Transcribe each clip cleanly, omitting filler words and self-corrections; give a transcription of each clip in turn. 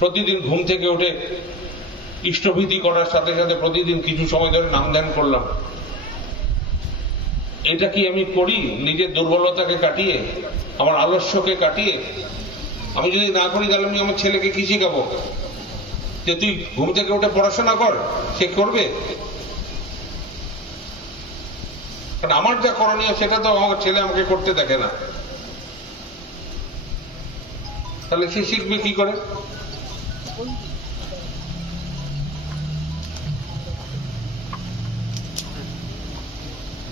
প্রতিদিন ঘুম থেকে উঠে ইষ্টভীতি করার সাথে সাথে প্রতিদিন কিছু সময় ধরে নাম ধ্যান করলাম। এটা কি আমি করি নিজের দুর্বলতাকে কাটিয়ে, আমার আলস্যকে কাটিয়ে? আমি যদি না করি তাহলে আমি আমার ছেলেকে কি শিখাবো যে তুই ঘুম থেকে উঠে পড়াশোনা কর? সে করবে? কারণ আমার যা করণীয় সেটা তো আমার ছেলে আমাকে করতে দেখে না, তাহলে সে শিখবে কি করে?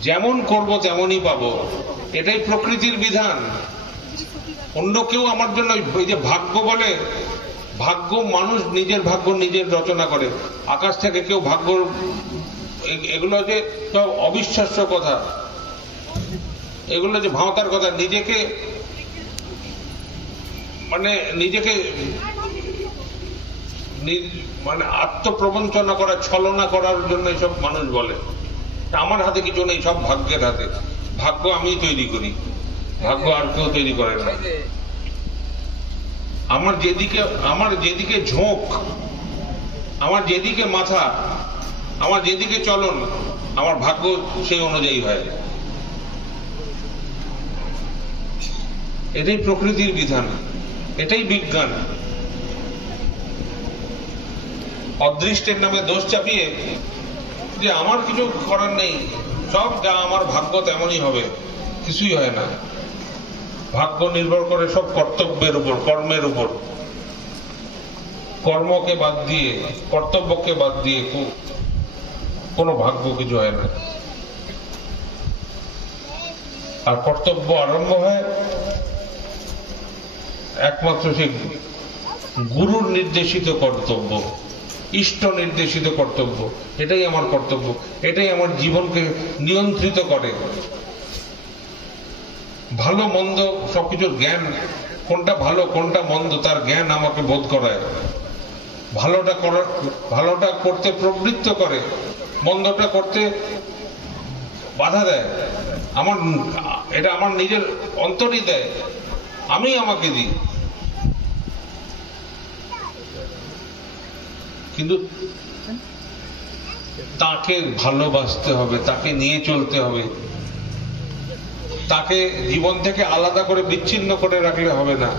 যেমন করব তেমনই পাবো, এটাই প্রকৃতির বিধান। অন্য কেউ আমার জন্য, ওই যে ভাগ্য বলে, ভাগ্য মানুষ নিজের ভাগ্য নিজের রচনা করে, আকাশ থেকে কেউ ভাগ্য, এগুলো যে সব অবিশ্বাস্য কথা, এগুলো যে ভাঁওতার কথা। নিজেকে মানে আত্মপ্রবঞ্চনা করা, ছলনা করার জন্য এইসব মানুষ বলে। আমার হাতে কিছু নেই, সব ভাগ্যের হাতে। ভাগ্য আমি তৈরি করি, ভাগ্য আর কেউ তৈরি করে না। আমার যেদিকে ঝোঁক, আমার যেদিকে মাথা, আমার যেদিকে চলন, আমার ভাগ্য সেই অনুযায়ী হয়। এটাই প্রকৃতির বিধান, এটাই বিজ্ঞান। অদৃষ্টের নামে দোষ চাপিয়ে যে আমার কিছু করার নেই, সব যা আমার ভাগ্য তেমনই হবে, কিছুই হয় না। ভাগ্য নির্ভর করে সব কর্তব্যের উপর, কর্মের উপর। কর্মকে বাদ দিয়ে, কর্তব্যকে বাদ দিয়ে কোনো ভাগ্য কিছু হয় না। আর কর্তব্য আরম্ভ হয় একমাত্র সেই গুরুর নির্দেশিত কর্তব্য, ইষ্ট নির্দেশিত কর্তব্য। এটাই আমার কর্তব্য, এটাই আমার জীবনকে নিয়ন্ত্রিত করে। ভালো মন্দ সবকিছুর জ্ঞান, কোনটা ভালো কোনটা মন্দ তার জ্ঞান আমাকে বোধ করায়। ভালোটা করতে প্রবৃত্ত করে, মন্দটা করতে বাধা দেয়। এটা আমার নিজের অন্তরই দেয়, আমি আমাকে দিই। কিন্তু তাকে ভালোবাসতে হবে, তাকে নিয়ে চলতে হবে, তাকে জীবন থেকে আলাদা করে বিচ্ছিন্ন করে রাখলে হবে না।